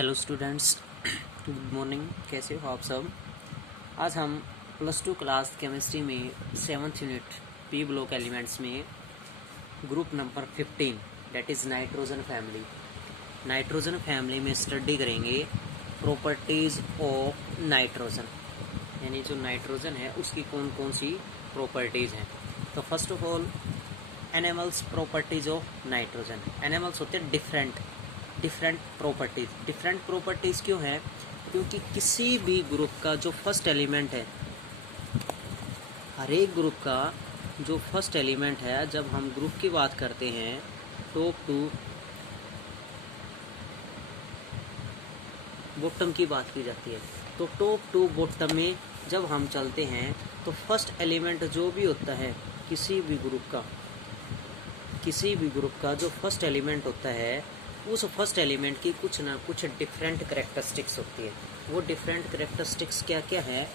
Hello students, good morning. कैसे हो आप सब। आज हम +2 क्लास केमिस्ट्री में 7th unit P block elements में group number 15 that is nitrogen family. Nitrogen family में स्टडी करेंगे प्रॉपर्टीज़ ऑफ नाइट्रोजन, यानी जो नाइट्रोजन है उसकी कौन कौन सी प्रॉपर्टीज़ हैं। तो first of all animals properties of nitrogen. Animals होते हैं डिफरेंट प्रॉपर्टीज़ क्यों है? क्योंकि किसी भी ग्रुप का जो फर्स्ट एलिमेंट है, हर एक ग्रुप का जो फर्स्ट एलिमेंट है, जब हम ग्रुप की बात करते हैं टॉप टू बॉटम की बात की जाती है। तो टॉप टू बॉटम में जब हम चलते हैं तो फर्स्ट एलिमेंट जो भी होता है किसी भी ग्रुप का जो फर्स्ट एलिमेंट होता है, उस फर्स्ट एलिमेंट की कुछ ना कुछ डिफरेंट करेक्टरिस्टिक्स होती है। वो डिफरेंट करेक्टरिस्टिक्स क्या क्या है?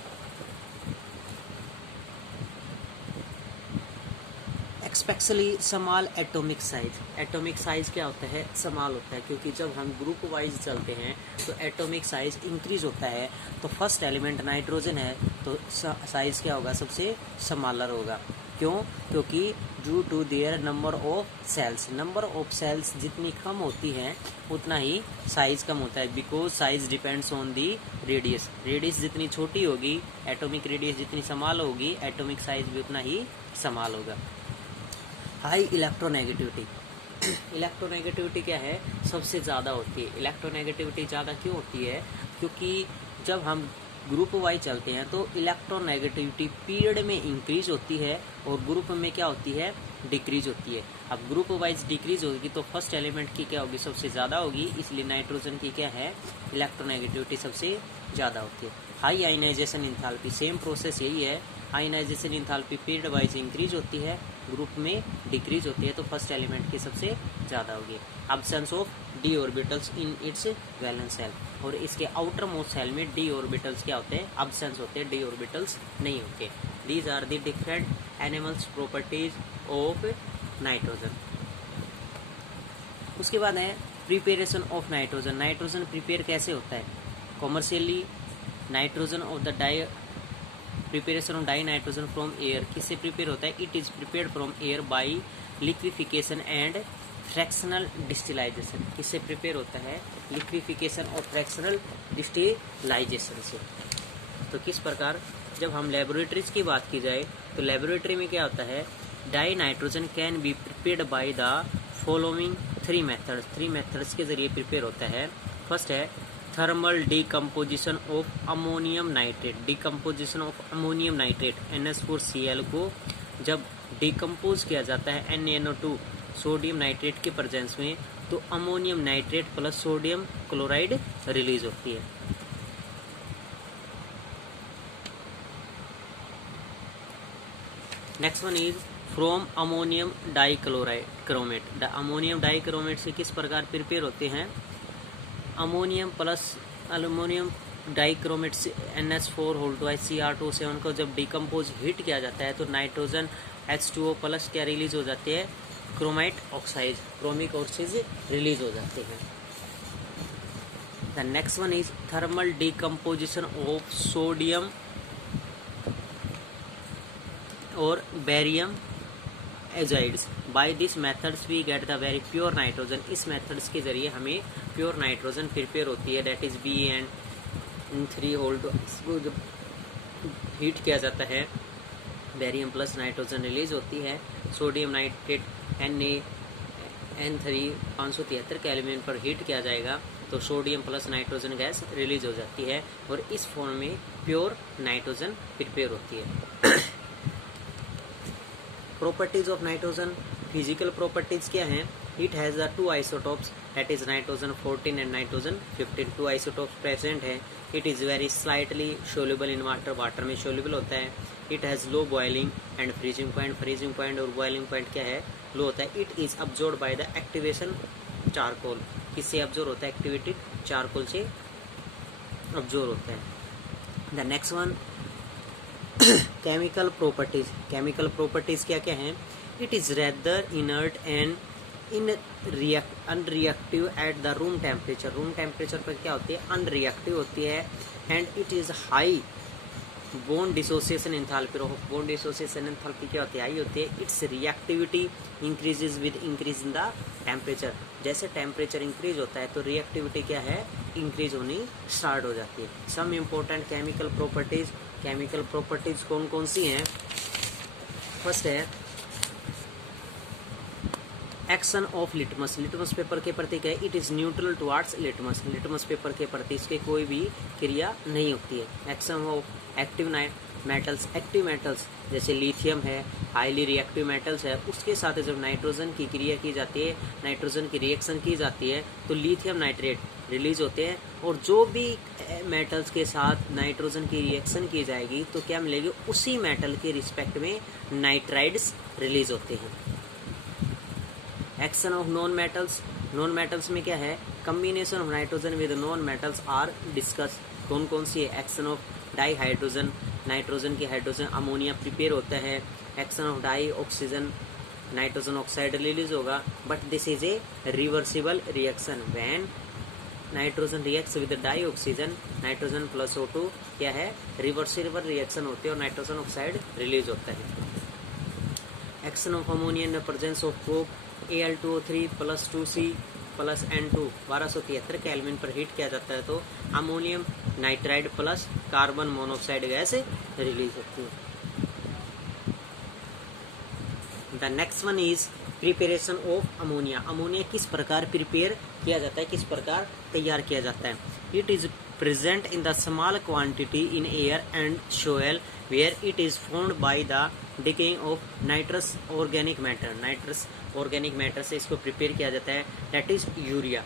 Especially small atomic size. Atomic size क्या होता है? स्मॉल होता है, क्योंकि जब हम ग्रुप वाइज चलते हैं तो एटॉमिक साइज इंक्रीज होता है। तो फर्स्ट एलिमेंट नाइट्रोजन है तो साइज क्या होगा? सबसे स्मॉलर होगा। क्यों? क्योंकि due to their number of cells जितनी कम होती है उतना ही साइज कम होता है। Because size depends on the radius जितनी छोटी होगी, एटॉमिक रेडियस जितनी स्मॉल होगी, एटॉमिक साइज भी उतना ही स्मॉल होगा। हाई इलेक्ट्रोनेगेटिविटी क्या है? सबसे ज़्यादा होती है। इलेक्ट्रोनेगेटिविटी ज़्यादा क्यों होती है? क्योंकि जब हम ग्रुप वाइज चलते हैं तो इलेक्ट्रोनेगेटिविटी पीरियड में इंक्रीज होती है और ग्रुप में क्या होती है? डिक्रीज होती है। अब ग्रुप वाइज डिक्रीज होगी तो फर्स्ट एलिमेंट की क्या होगी? सबसे ज़्यादा होगी, इसलिए नाइट्रोजन की क्या है? इलेक्ट्रोनेगेटिविटी सबसे ज़्यादा होती है। High ionisation enthalpy, same process यही है। Ionisation enthalpy period wise increase होती है, ग्रुप में डिक्रीज होती है, तो फर्स्ट एलिमेंट की सबसे ज़्यादा होगी। Absence of D orbitals in its valence shell, और इसके आउटर मोस्ट सेल में डी ऑर्बिटल्स क्या होते हैं? एब्सेंस होते हैं, डी ऑर्बिटल्स नहीं होते। These are the different anomalous properties of nitrogen. उसके बाद है preparation of nitrogen. Nitrogen prepare कैसे होता है? Commercially nitrogen of the preparation of di nitrogen from air. किससे प्रिपेयर होता है? It is prepared from air by liquefaction and fractional distillation. किससे प्रिपेयर होता है? लिक्विफिकेशन और फ्रैक्शनल डिस्टिलाइजेशन से। तो किस प्रकार? जब हम लेबोरेटरीज की बात की जाए तो लेबोरेटरी में क्या होता है? Die nitrogen can be prepared by the following 3 methods के जरिए प्रिपेयर होता है। फर्स्ट है thermal decomposition of ammonium nitrate. Decomposition of ammonium nitrate NH4Cl को जब डिकम्पोज किया जाता है NaNO2 सोडियम नाइट्रेट के प्रेजेंस में, तो ammonium nitrate plus sodium chloride release होती है। Next one is from ammonium dichromate. Ammonium dichromate से किस प्रकार प्रिपेयर होते हैं? अमोनियम प्लस अल्युमिनियम डाइक्रोमेट से NH4CR2 को जब डिकम्पोज हीट किया जाता है तो नाइट्रोजन H2O प्लस क्या रिलीज हो जाते हैं? क्रोमिक ऑक्साइड रिलीज हो जाते हैं। The next one is thermal decomposition of sodium और barium azides. By this methods we get the very pure nitrogen. इस मेथड्स के जरिए हमें प्योर नाइट्रोजन प्रिपेयर होती है, दैट इज BN3 इसको जब हीट किया जाता है बेरियम प्लस नाइट्रोजन रिलीज होती है। सोडियम नाइट्रेट NaN3 573 केल्विन पर हीट किया जाएगा तो sodium plus nitrogen gas release हो जाती है और इस फॉर्म में प्योर नाइट्रोजन प्रिपेयर होती है। Properties of nitrogen. Physical properties क्या हैं? It has the 2 isotopes that is nitrogen 14 and nitrogen 15। 2 isotopes present है। It is very slightly soluble in water में सोल्यूबल होता है। It has low boiling and freezing point और boiling point क्या है? Low होता है। It is absorb by the activation charcoal. किससे अब्जॉर्ब होता है? एक्टिवेटेड चारकोल से अब्जॉर्ब होता है। The next one chemical properties क्या क्या हैं? It is rather inert and unreactive at the room temperature. Room temperature पर क्या होती है, अनरिएक्टिव होती है। And it is high bone dissociation enthalpy. Bone dissociation enthalpy क्या होती है, हाई होती है। It's reactivity increases with increase in the temperature. जैसे टेम्परेचर इंक्रीज होता है तो रिएक्टिविटी क्या है, इंक्रीज होनी स्टार्ट हो जाती है। Some important chemical properties, chemical properties कौन कौन सी हैं। फर्स्ट है action of litmus. Litmus paper के प्रति क्या है, it is neutral towards litmus. Litmus paper के प्रति इसके कोई भी क्रिया नहीं होती है। Action of active metals. Active metals जैसे लिथियम है, हाईली रिएक्टिव मेटल्स है, उसके साथ जब नाइट्रोजन की क्रिया की जाती है, नाइट्रोजन की रिएक्शन की जाती है तो लिथियम नाइट्रेट रिलीज होते हैं। और जो भी मेटल्स के साथ नाइट्रोजन की रिएक्शन की जाएगी तो क्या मिलेगी, उसी मेटल के रिस्पेक्ट में नाइट्राइड्स रिलीज होते हैं। Action of non metals. Non metals में क्या है, combination of nitrogen with non metals are discuss. कौन कौन सी है, action of di hydrogen, nitrogen की हाइड्रोजन अमोनिया प्रिपेयर होता है। Action of di oxygen, nitrogen oxide release होगा। But this is a reversible reaction. When nitrogen reacts with di oxygen, nitrogen plus O2 क्या है, रिवर्सिबल रिएक्शन होती है और nitrogen oxide release होता है। Action of ammonia in the presence of prop, Al2O3 plus 2C plus N2 1273 kelvin पर heat किया जाता है तो ammonium nitride plus carbon monoxide gas release होती है। The next one is preparation of ammonia. Ammonia किस प्रकार प्रिपेयर किया जाता है, किस प्रकार तैयार किया जाता है। It is present in the small quantity in air and soil where it is formed by the decaying of nitrous organic matter. Nitrous organic matter से इसको प्रिपेयर किया जाता है, दैट इज यूरिया।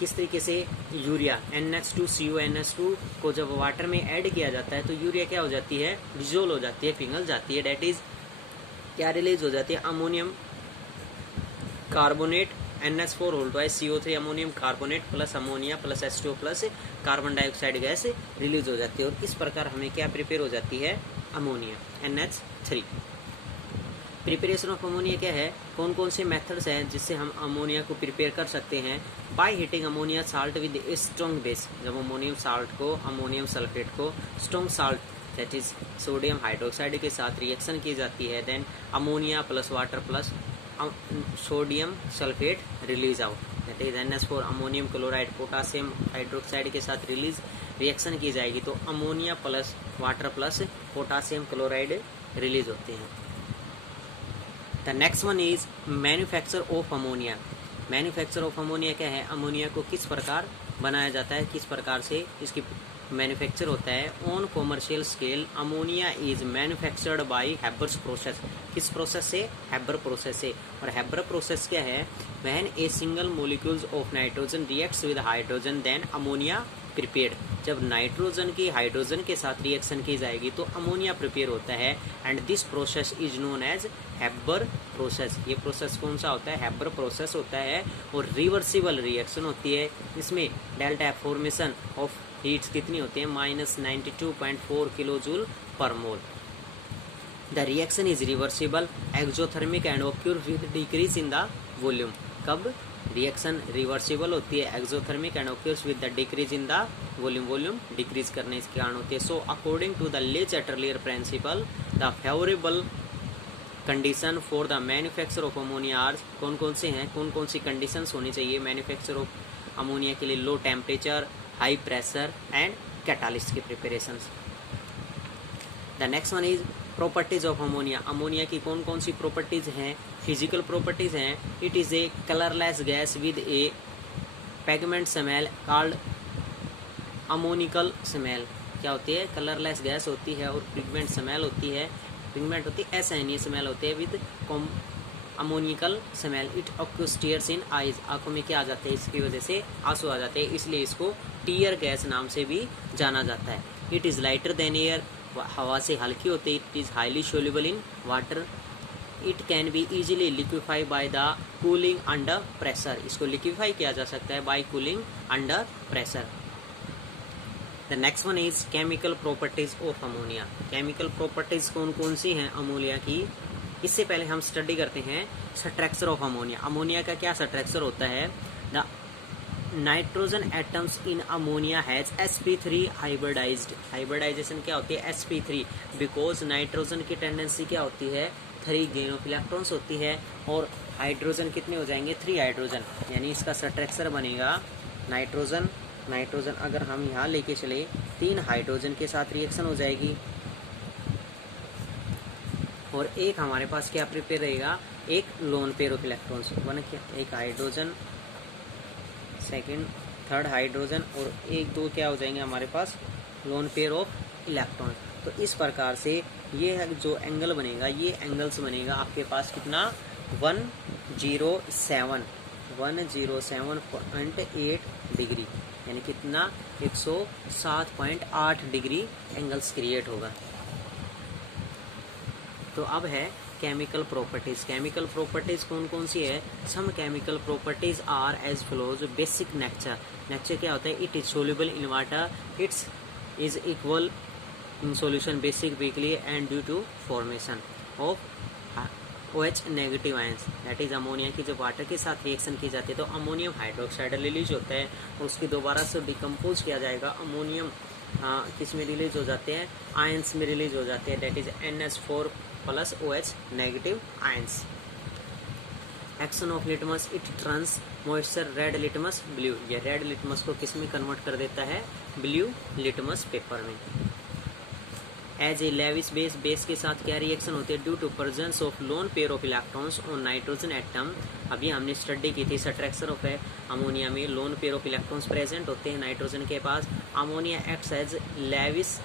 किस तरीके से, यूरिया NH2CONH2 को जब वाटर में ऐड किया जाता है तो यूरिया क्या हो जाती है, डिजोल्व हो जाती है, पिघल जाती है। दैट इज क्या रिलीज हो जाती है, ammonium carbonate NH4 whole twice CO3 ammonium carbonate plus ammonia plus H2O plus carbon dioxide gas release हो जाती है। और इस प्रकार हमें क्या प्रिपेयर हो जाती है, ammonia NH3। Preparation of ammonia क्या है, कौन कौन से मेथड्स हैं जिससे हम अमोनिया को प्रिपेयर कर सकते हैं। By heating ammonia salt with a strong base. जब अमोनियम साल्ट को, अमोनियम सल्फेट को strong salt that is sodium hydroxide के साथ रिएक्शन की जाती है, then ammonia plus water plus sodium sulphate release out, that is NH4 ammonium chloride potassium hydroxide के साथ रिलीज रिएक्शन की जाएगी तो ammonia plus water plus potassium chloride release होते हैं। The next one is manufacture of ammonia. Manufacture of ammonia क्या है, ammonia को किस प्रकार बनाया जाता है, किस प्रकार से इसकी मैन्युफैक्चर होता है। On commercial scale ammonia is manufactured by Haber's process. किस प्रोसेस से, हैबर प्रोसेस से। और हैबर प्रोसेस क्या है, when a single molecules of nitrogen reacts with hydrogen then ammonia prepared. जब नाइट्रोजन की हाइड्रोजन के साथ रिएक्शन की जाएगी तो अमोनिया प्रिपेयर होता है and this process is known as Haber process. ये प्रोसेस कौन सा होता है, हैबर प्रोसेस होता है। और रिवर्सिबल रिएक्शन होती है, इसमें डेल्टा फॉर्मेशन ऑफ हीट्स कितनी होती है, -92.4 kilo joule per mole. The reaction is reversible exothermic and occur with decrease in the volume. कब रिएक्शन रिवर्सिबल होती है, exothermic and occurs with the decrease in the volume. Volume decrease करने के कारण होती है। So according to the Le Chatelier principle the favourable condition for the manufacture of ammonia are, कौन कौन से हैं, कौन कौन सी कंडीशंस होनी चाहिए मैन्युफैक्चर ऑफ अमोनिया के लिए। Low temperature, high pressure and catalyst की preparations. The next one is properties of ammonia. Ammonia की कौन कौन सी प्रॉपर्टीज हैं, फिजिकल प्रॉपर्टीज हैं। It is a colourless gas with a pungent smell called ammoniacal smell. क्या होती है, कलरलेस गैस होती है और पिगमेंट स्मेल होती है, पिगमेंट होती है असहनीय स्मेल होती है with ammoniacal smell. It occurs tears in eyes, आंखों में क्या आ जाते हैं, इसकी वजह से आंसू आ जाते हैं, इसलिए इसको टीयर गैस नाम से भी जाना जाता है। It is lighter than air, हवा से हल्की होती है। It is highly soluble in water. It can be easily liquefy by the cooling under pressure. इसको लिक्विफाई किया जा सकता है by cooling under pressure. The next one is chemical properties of ammonia. Chemical properties कौन कौन सी हैं ammonia की, इससे पहले हम स्टडी करते हैं स्ट्रक्चर ऑफ अमोनिया। अमोनिया का क्या स्ट्रक्चर होता है? The nitrogen atoms in ammonia has sp3 hybridised. Hybridisation क्या होती है? sp3, बिकॉज नाइट्रोजन की टेंडेंसी क्या होती है? 3 गेन ऑफ इलेक्ट्रॉन्स होती है, और हाइड्रोजन कितने हो जाएंगे? 3 हाइड्रोजन, यानी इसका स्ट्रक्चर बनेगा नाइट्रोजन। नाइट्रोजन अगर हम यहाँ लेके चले 3 हाइड्रोजन के साथ रिएक्शन हो जाएगी, और एक हमारे पास क्या प्रिपेयर रहेगा? एक loan pair of electrons, one क्या, एक हाइड्रोजन, सेकंड थर्ड हाइड्रोजन, और एक दो क्या हो जाएंगे हमारे पास? Lone pair of electron. तो इस प्रकार से ये जो एंगल बनेगा, ये एंगल्स बनेगा आपके पास कितना? 107.8 डिग्री, यानी कितना? 107.8 डिग्री एंगल्स क्रिएट होगा। तो अब है केमिकल प्रॉपर्टीज। केमिकल प्रॉपर्टीज कौन कौन सी है? Some chemical properties are as follows. Basic nature, nature क्या होता है? It is soluble in water, it's is equal in solution basic weakly and due to formation of OH negative ions. That is ammonia की जब water के साथ reaction की जाती है तो अमोनियम हाइड्रोक्साइड रिलीज होता है, और उसकी दोबारा से डिकम्पोज किया जाएगा। अमोनियम किस में रिलीज हो जाते हैं? आयंस में रिलीज हो जाते हैं, that is NH4 plus OH negative ions. Action of litmus, it turns moisture red litmus blue. ये रेड लिटमस को किस में कन्वर्ट कर देता है? ब्लू लिटमस पेपर में। As a Lewis base, base के साथ क्या रिएक्शन होती है? Due to presence of lone pair of electrons on nitrogen atom. अभी हमने स्टडी की थी स्ट्रक्चर ऑफ अमोनिया में lone pair of electrons present होते हैं नाइट्रोजन के पास। Ammonia acts as Lewis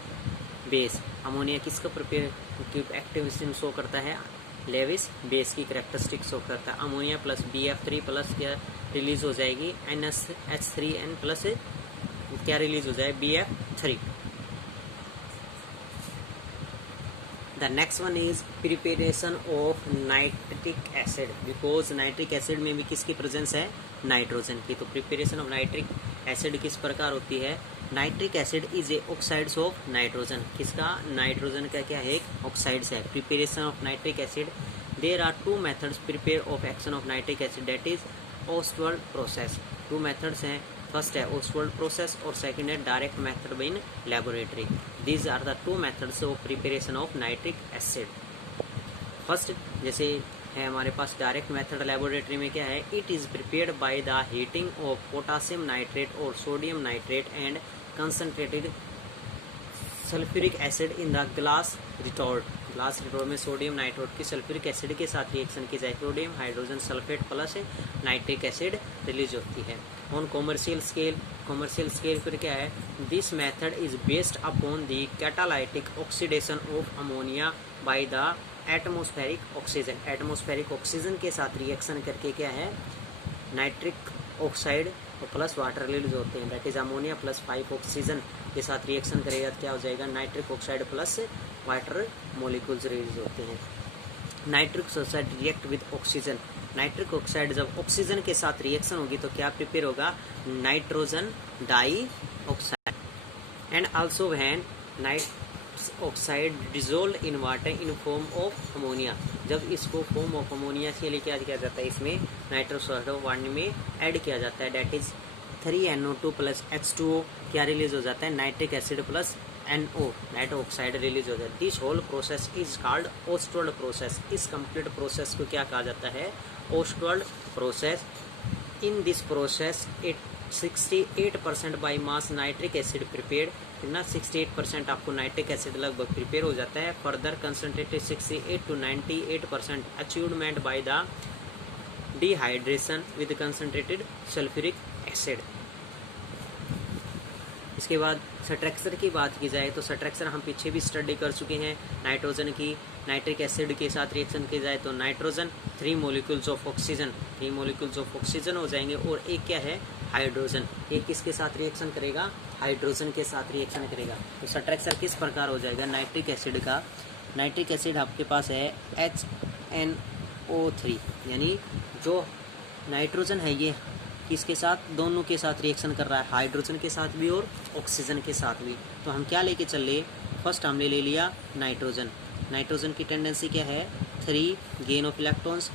base. Ammonia किसका प्रिपेयर एक्टिविटी शो करता है? लेविस बेस की करेक्टरिस्टिक शो करता है। अमोनिया प्लस BF3 प्लस क्या रिलीज हो जाएगी? NH3N प्लस क्या रिलीज हो जाए? BF3। The next one is preparation of nitric acid, because nitric acid में भी किसकी प्रेजेंस है? नाइट्रोजन की। तो प्रिपरेशन ऑफ नाइट्रिक एसिड किस प्रकार होती है? Nitric acid is a oxides of nitrogen. किसका? नाइट्रोजन का क्या है? एक ऑक्साइड्स है। Preparation of nitric acid, there are 2 methods prepare of action of nitric acid, that is Ostwald process. 2 methods हैं, फर्स्ट है ओस्टवर्ड प्रोसेस और सेकंड है direct method in laboratory. These are the 2 methods of preparation of nitric acid. First जैसे है हमारे पास direct method laboratory में क्या है? It is prepared by the heating of potassium nitrate और sodium nitrate and concentrated sulphuric acid in the glass retort. Glass retort में sodium nitrate की sulphuric acid के साथ रिएक्शन की जाए, sodium hydrogen sulphate plus nitric acid release होती है। On commercial scale, commercial scale फिर क्या है? This method is based upon the catalytic oxidation of ammonia by the atmospheric oxygen. Atmospheric oxygen के साथ रिएक्शन करके क्या है? नाइट्रिक ऑक्साइड और प्लस वाटर रिलीज होते हैं, that is ammonia plus 5 oxygen के साथ रिएक्शन करेगा तो क्या हो जाएगा? Nitric oxide plus water molecules release होते हैं। Nitric oxide react with oxygen. Nitric oxide जब ऑक्सीजन के साथ रिएक्शन होगी तो क्या प्रिपेयर होगा? Nitrogen dioxide. And also when nitric oxide dissolve in water in form of ammonia. जब इसको फॉर्म ऑफ अमोनिया के लिए क्या किया जाता है? इसमें नाइट्रस ऑक्साइड पानी में ऐड किया जाता है, that is 3NO2 plus H2O क्या रिलीज हो जाता है? Nitric acid plus NO nitric oxide release हो जाता है। This whole process is called Ostwald process. इस कंप्लीट प्रोसेस को क्या कहा जाता है? Ostwald process. In this process it 68% by mass nitric acid prepared. कितना? 68% आपको नाइट्रिक एसिड लगभग प्रिपेयर हो जाता है। Further concentrated 68 to 98% achievement by the dehydration with concentrated sulphuric acid. इसके बाद स्ट्रक्चर की बात की जाए तो स्ट्रक्चर हम पीछे भी स्टडी कर चुके हैं। नाइट्रोजन की नाइट्रिक एसिड के साथ रिएक्शन की जाए तो nitrogen 3 molecules of oxygen, 3 molecules of oxygen हो जाएंगे, और एक क्या है? हाइड्रोजन। एक किसके साथ रिएक्शन करेगा? हाइड्रोजन के साथ रिएक्शन करेगा। तो स्ट्रक्चर किस प्रकार हो जाएगा नाइट्रिक एसिड का? नाइट्रिक एसिड आपके पास है HNO3, यानी जो नाइट्रोजन है ये किसके साथ? दोनों के साथ रिएक्शन कर रहा है, हाइड्रोजन के साथ भी और ऑक्सीजन के साथ भी। तो हम क्या लेके चल रहे? फर्स्ट हमने ले लिया नाइट्रोजन, नाइट्रोजन की टेंडेंसी क्या है 3 गेन ऑफ इलेक्ट्रॉन्स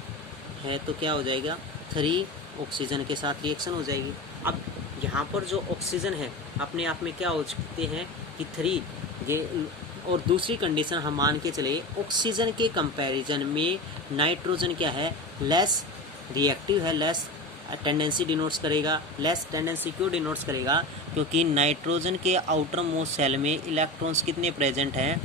है, तो क्या हो जाएगा 3 ऑक्सीजन के साथ रिएक्शन हो जाएगी। अब यहाँ पर जो ऑक्सीजन है अपने आप में क्या हो सकते हैं कि 3 ये, और दूसरी कंडीशन हम मान के चले ऑक्सीजन के कंपैरिजन में नाइट्रोजन क्या है लेस रिएक्टिव है, लेस टेंडेंसी डिनोट्स करेगा। लेस टेंडेंसी क्यों डिनोट्स करेगा? क्योंकि नाइट्रोजन के आउटर मोस्ट सेल में इलेक्ट्रॉन्स कितने प्रेजेंट हैं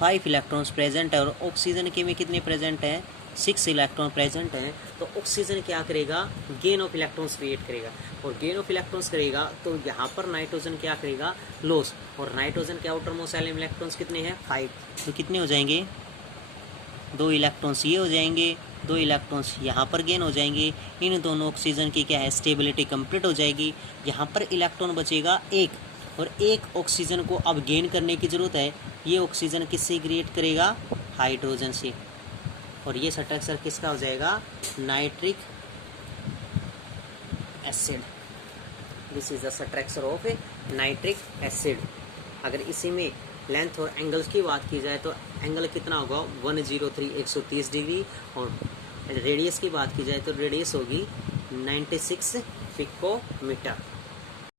5 इलेक्ट्रॉन्स प्रेजेंट है, और ऑक्सीजन के में कितने प्रेजेंट हैं 6 इलेक्ट्रॉन प्रेजेंट हैं। तो ऑक्सीजन क्या करेगा गेन ऑफ इलेक्ट्रॉन्स क्रिएट करेगा, और गेन ऑफ इलेक्ट्रॉन्स करेगा तो यहाँ पर नाइट्रोजन क्या करेगा लॉस, और नाइट्रोजन के आउटर मोस्ट सेल में इलेक्ट्रॉन्स कितने हैं 5, तो कितने हो जाएंगे 2 इलेक्ट्रॉन्स ये हो जाएंगे, 2 इलेक्ट्रॉन्स यहाँ पर गेन हो जाएंगे। इन दोनों ऑक्सीजन की क्या है स्टेबिलिटी कंप्लीट हो जाएगी। यहाँ पर इलेक्ट्रॉन बचेगा 1, और 1 ऑक्सीजन को अब गेन करने की ज़रूरत है। ये ऑक्सीजन किससे क्रिएट करेगा हाइड्रोजन से, और ये स्ट्रक्चर किसका हो जाएगा nitric acid. This is the structure of nitric acid. अगर इसी में लेंथ और एंगल्स की बात की जाए तो एंगल कितना होगा 103 130 डिग्री, और रेडियस की बात की जाए तो रेडियस होगी 96 पिकोमीटर।